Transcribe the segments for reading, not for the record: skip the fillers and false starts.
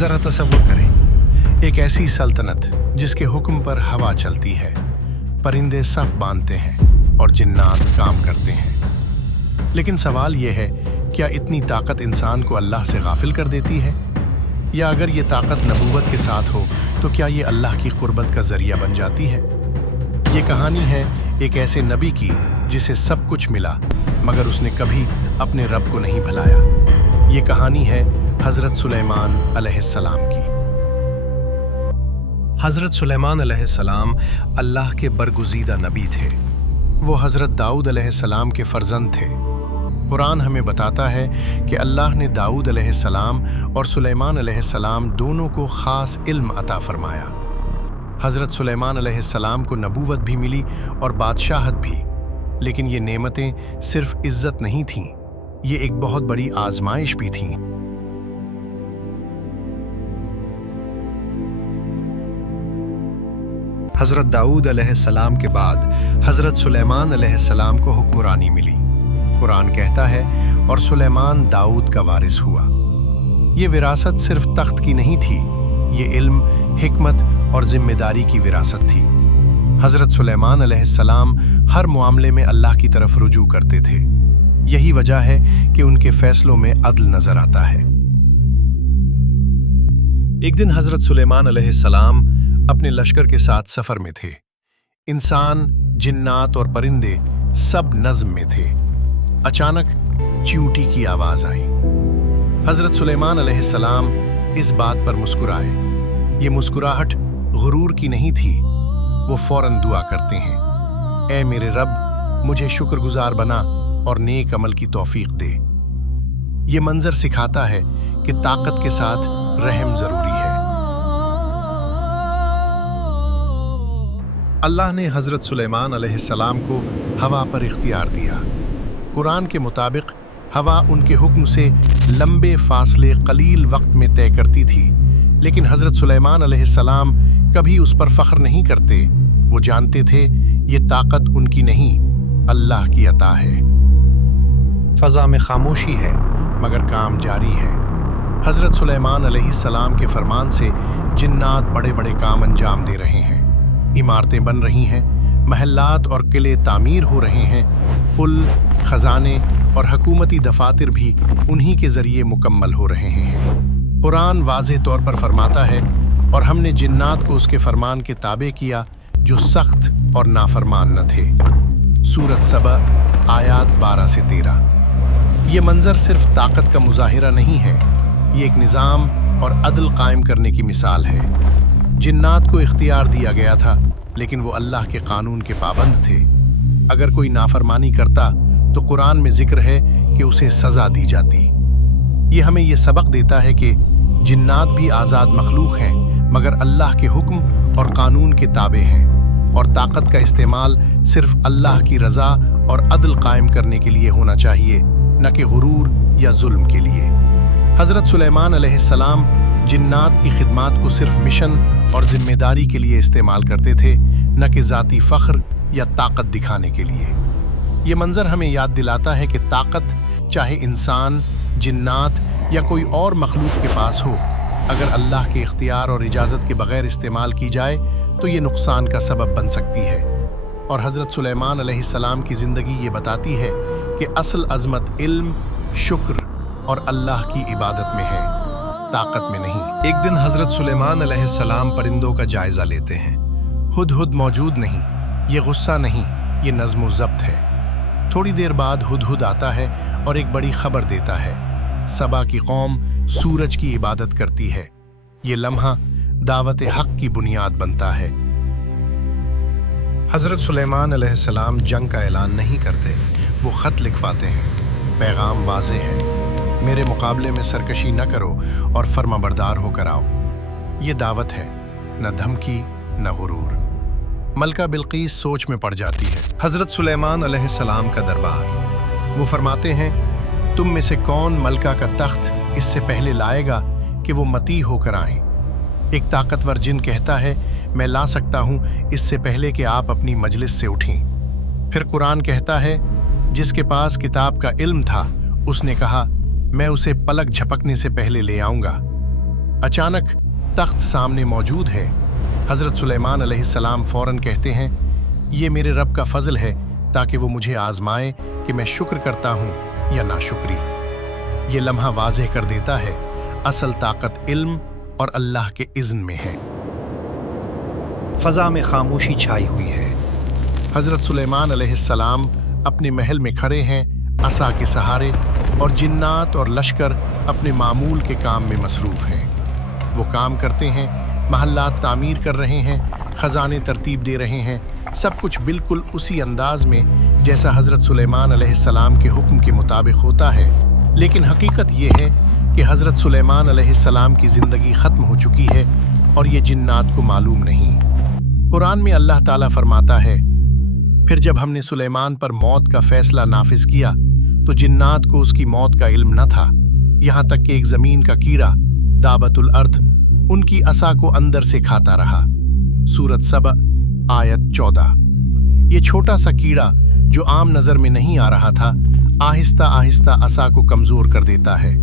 ज़रा तसव्वुर करें, एक ऐसी सल्तनत जिसके हुक्म पर हवा चलती है, परिंदे सफ बांधते हैं और जिन्नात काम करते हैं। लेकिन सवाल यह है, क्या इतनी ताकत इंसान को अल्लाह से गाफिल कर देती है? या अगर ये ताकत नबूवत के साथ हो तो क्या ये अल्लाह की कुर्बत का ज़रिया बन जाती है? ये कहानी है एक ऐसे नबी की जिसे सब कुछ मिला मगर उसने कभी अपने रब को नहीं भुलाया। ये कहानी है हज़रत सुलेमान अलैहिस्सलाम की। हज़रत सुलेमान अलैहिस्सलाम अल्लाह के बरगुज़ीदा नबी थे। वो हज़रत दाऊद अलैहिस्सलाम के फ़र्जंद थे। कुरान हमें बताता है कि अल्लाह ने दाऊद अलैहिस्सलाम और सुलेमान अलैहिस्सलाम दोनों को ख़ास इल्म अता फरमाया। हज़रत सुलेमान अलैहिस्सलाम को नबूवत भी मिली और बादशाहत भी, लेकिन ये नेमतें सिर्फ इज़्ज़त नहीं थीं, ये एक बहुत बड़ी आजमाइश भी थीं। हज़रत दाऊद अलैहिस्सलाम के बाद हज़रत सुलेमान अलैहिस्सलाम को हुक्मरानी मिली। कुरान कहता है, और सुलेमान दाऊद का वारिस हुआ। ये विरासत सिर्फ तख्त की नहीं थी, ये इल्म, हिकमत और जिम्मेदारी की विरासत थी। हज़रत सुलेमान अलैहिस्सलाम हर मामले में अल्लाह की तरफ रुजू करते थे। यही वजह है कि उनके फैसलों में अदल नजर आता है। एक दिन हज़रत सुलेमान अलैहिस्सलाम अपने लश्कर के साथ सफ़र में थे। इंसान, जिन्नात और परिंदे सब नज़्म में थे। अचानक चींटी की आवाज़ आई। हज़रत सुलेमान अलैहिस्सलाम इस बात पर मुस्कुराए। ये मुस्कुराहट गुरूर की नहीं थी, वो फौरन दुआ करते हैं, ऐ मेरे रब, मुझे शुक्रगुजार बना और नेक अमल की तौफीक दे। ये मंजर सिखाता है कि ताकत के साथ रहम ज़रूरी है। अल्लाह ने हज़रत सुलेमान अलैहिस्सलाम को हवा पर इख्तियार दिया। कुरान के मुताबिक हवा उनके हुक्म से लंबे फासले कलील वक्त में तय करती थी, लेकिन हज़रत सुलेमान अलैहिस्सलाम कभी उस पर फ़ख्र नहीं करते। वो जानते थे ये ताकत उनकी नहीं, अल्लाह की अता है। फ़ज़ा में खामोशी है मगर काम जारी है। हज़रत सुलेमान अलैहिस्सलाम के फरमान से जिन्नात बड़े बड़े काम अंजाम दे रहे हैं। इमारतें बन रही हैं, महल्लात और किले तामीर हो रहे हैं, पुल, खजाने और हकूमती दफातर भी उन्हीं के ज़रिए मुकम्मल हो रहे हैं। कुरान वाज़ेह तौर पर फरमाता है, और हमने जिन्नात को उसके फरमान के ताबे किया जो सख्त और नाफरमान न थे। सूरत सबा आयात 12 से 13। ये मंज़र सिर्फ ताकत का मुज़ाहिरा नहीं है, ये एक निज़ाम और अदल कायम करने की मिसाल है। जिन्नात को इख्तियार दिया गया था, लेकिन वो अल्लाह के कानून के पाबंद थे। अगर कोई नाफरमानी करता तो कुरान में जिक्र है कि उसे सज़ा दी जाती। ये हमें ये सबक देता है कि जिन्नात भी आज़ाद मखलूक हैं, मगर अल्लाह के हुक्म और कानून के ताबे हैं, और ताकत का इस्तेमाल सिर्फ अल्लाह की रज़ा और अदल कायम करने के लिए होना चाहिए, न कि गुरूर या जुल्म के लिए। हज़रत सुलेमान अलैहिस्सलाम जिन्नात की खिदमत को सिर्फ मिशन और जिम्मेदारी के लिए इस्तेमाल करते थे, न कि ज़ाती फ़ख्र या ताकत दिखाने के लिए। ये मंज़र हमें याद दिलाता है कि ताकत चाहे इंसान, जिन्नात या कोई और मखलूक के पास हो, अगर अल्लाह के इख्तियार और इजाज़त के बग़ैर इस्तेमाल की जाए तो ये नुकसान का सबब बन सकती है। और हज़रत सुलेमान अलैहिस्सलाम की ज़िंदगी ये बताती है कि असल अज़मत इल्म, शुक्र और अल्लाह की इबादत में है, ताकत में नहीं। एक दिन हज़रत सुलेमान अलैहिस्सलाम परिंदों का जायज़ा लेते हैं। हुदहुद मौजूद नहीं, ये गुस्सा नहीं, ये नज़्म व ज़ब्त है। थोड़ी देर बाद हुदहुद आता है और एक बड़ी खबर देता है, सबा की कौम सूरज की इबादत करती है। ये लम्हा दावत हक की बुनियाद बनता है। हज़रत सुलेमान अलैहिस्सलाम जंग का ऐलान नहीं करते, वो ख़त लिखवाते हैं। पैगाम वाज़ेह है, मेरे मुकाबले में सरकशी न करो और फर्माबरदार होकर आओ। ये दावत है, न धमकी न गुरूर। मलका बिल्कीस सोच में पड़ जाती है। हज़रत सुलेमान अलैहिस्सलाम का दरबार। वो फरमाते हैं, तुम में से कौन मलका का तख्त इससे पहले लाएगा कि वो मती होकर आए? एक ताकतवर जिन कहता है, मैं ला सकता हूँ इससे पहले कि आप अपनी मजलिस से उठें। फिर कुरान कहता है, जिसके पास किताब का इल्म था उसने कहा, मैं उसे पलक झपकने से पहले ले आऊँगा। अचानक तख्त सामने मौजूद है। हज़रत सुलेमान अलैहिस्सलाम फ़ौरन कहते हैं, ये मेरे रब का फ़ज़ल है ताकि वो मुझे आज़माए कि मैं शुक्र करता हूँ या नाशुक्री। ये लम्हा वाज़ेह कर देता है असल ताकत इल्म और अल्लाह के इज़्न में है। फ़ज़ा में खामोशी छाई हुई है। हज़रत सुलेमान अलैहिस्सलाम अपने महल में खड़े हैं, असा के सहारे, और जिन्नात और लश्कर अपने मामूल के काम में मसरूफ़ हैं। वो काम करते हैं, महल्लात तामीर कर रहे हैं, ख़ज़ाने तरतीब दे रहे हैं, सब कुछ बिल्कुल उसी अंदाज में जैसा हज़रत सुलेमान अलैहिस्सलाम के हुक्म के मुताबिक होता है। लेकिन हकीकत ये है कि हज़रत सुलेमान अलैहिस्सलाम की ज़िंदगी ख़त्म हो चुकी है और ये जिन्नात को मालूम नहीं। कुरान में अल्लाह ताला फरमाता है, फिर जब हमने सुलेमान पर मौत का फ़ैसला नाफिज किया तो जिन्नात को उसकी मौत का इल्म न था, यहाँ तक कि एक ज़मीन का कीड़ा दाबतुल अर्द उनकी असा को अंदर से खाता रहा। सूरत सबा आयत 14। ये छोटा सा कीड़ा जो आम नज़र में नहीं आ रहा था, आहिस्ता आहिस्ता असा को कमज़ोर कर देता है।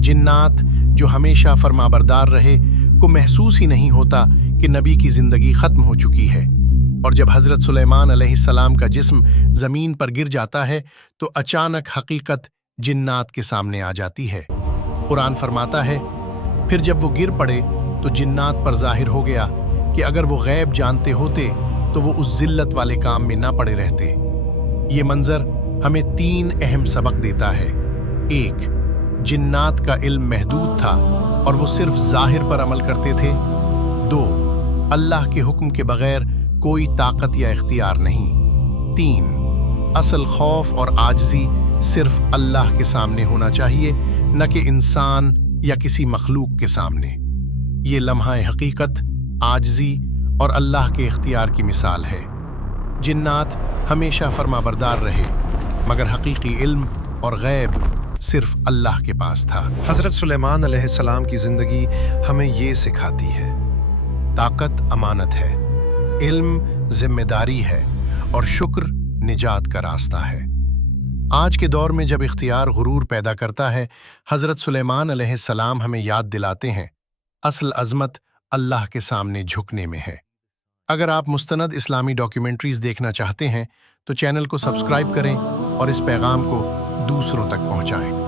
जिन्नात जो हमेशा फरमाबरदार रहे को महसूस ही नहीं होता कि नबी की ज़िंदगी ख़त्म हो चुकी है। और जब हज़रत सुलेमान अलैहिस्सलाम का जिस्म ज़मीन पर गिर जाता है तो अचानक हकीकत जिन्नात के सामने आ जाती है। कुरान फरमाता है, फिर जब वो गिर पड़े तो जिन्नात पर ज़ाहिर हो गया कि अगर वो गैब जानते होते तो वो उस ज़िल्लत वाले काम में ना पड़े रहते। ये मंज़र हमें 3 अहम सबक देता है। 1, जिन्नात का इल्म महदूद था और वो सिर्फ ज़ाहिर पर अमल करते थे। 2, अल्लाह के हुक्म के बगैर कोई ताकत या इख्तियार नहीं। 3, असल खौफ और आजिज़ी सिर्फ अल्लाह के सामने होना चाहिए, न कि इंसान या किसी मखलूक के सामने। ये लम्हा हकीकत, आजिज़ी और अल्लाह के इख्तियार की मिसाल है। जिन्नात हमेशा फरमाबरदार रहे, मगर हकीकी इल्म और गैब सिर्फ अल्लाह के पास था। हज़रत सुलेमान अलैहिस्सलाम की ज़िंदगी हमें ये सिखाती है, ताकत अमानत है, इल्म जिम्मेदारी है और शुक्र निजात का रास्ता है। आज के दौर में जब इख्तियार गुरूर पैदा करता है, हज़रत सुलेमान अलैहिस्सलाम हमें याद दिलाते हैं असल अज़मत अल्लाह के सामने झुकने में है। अगर आप मुस्तनद इस्लामी डॉक्यूमेंट्रीज़ देखना चाहते हैं तो चैनल को सब्सक्राइब करें और इस पैगाम को दूसरों तक पहुंचाएं।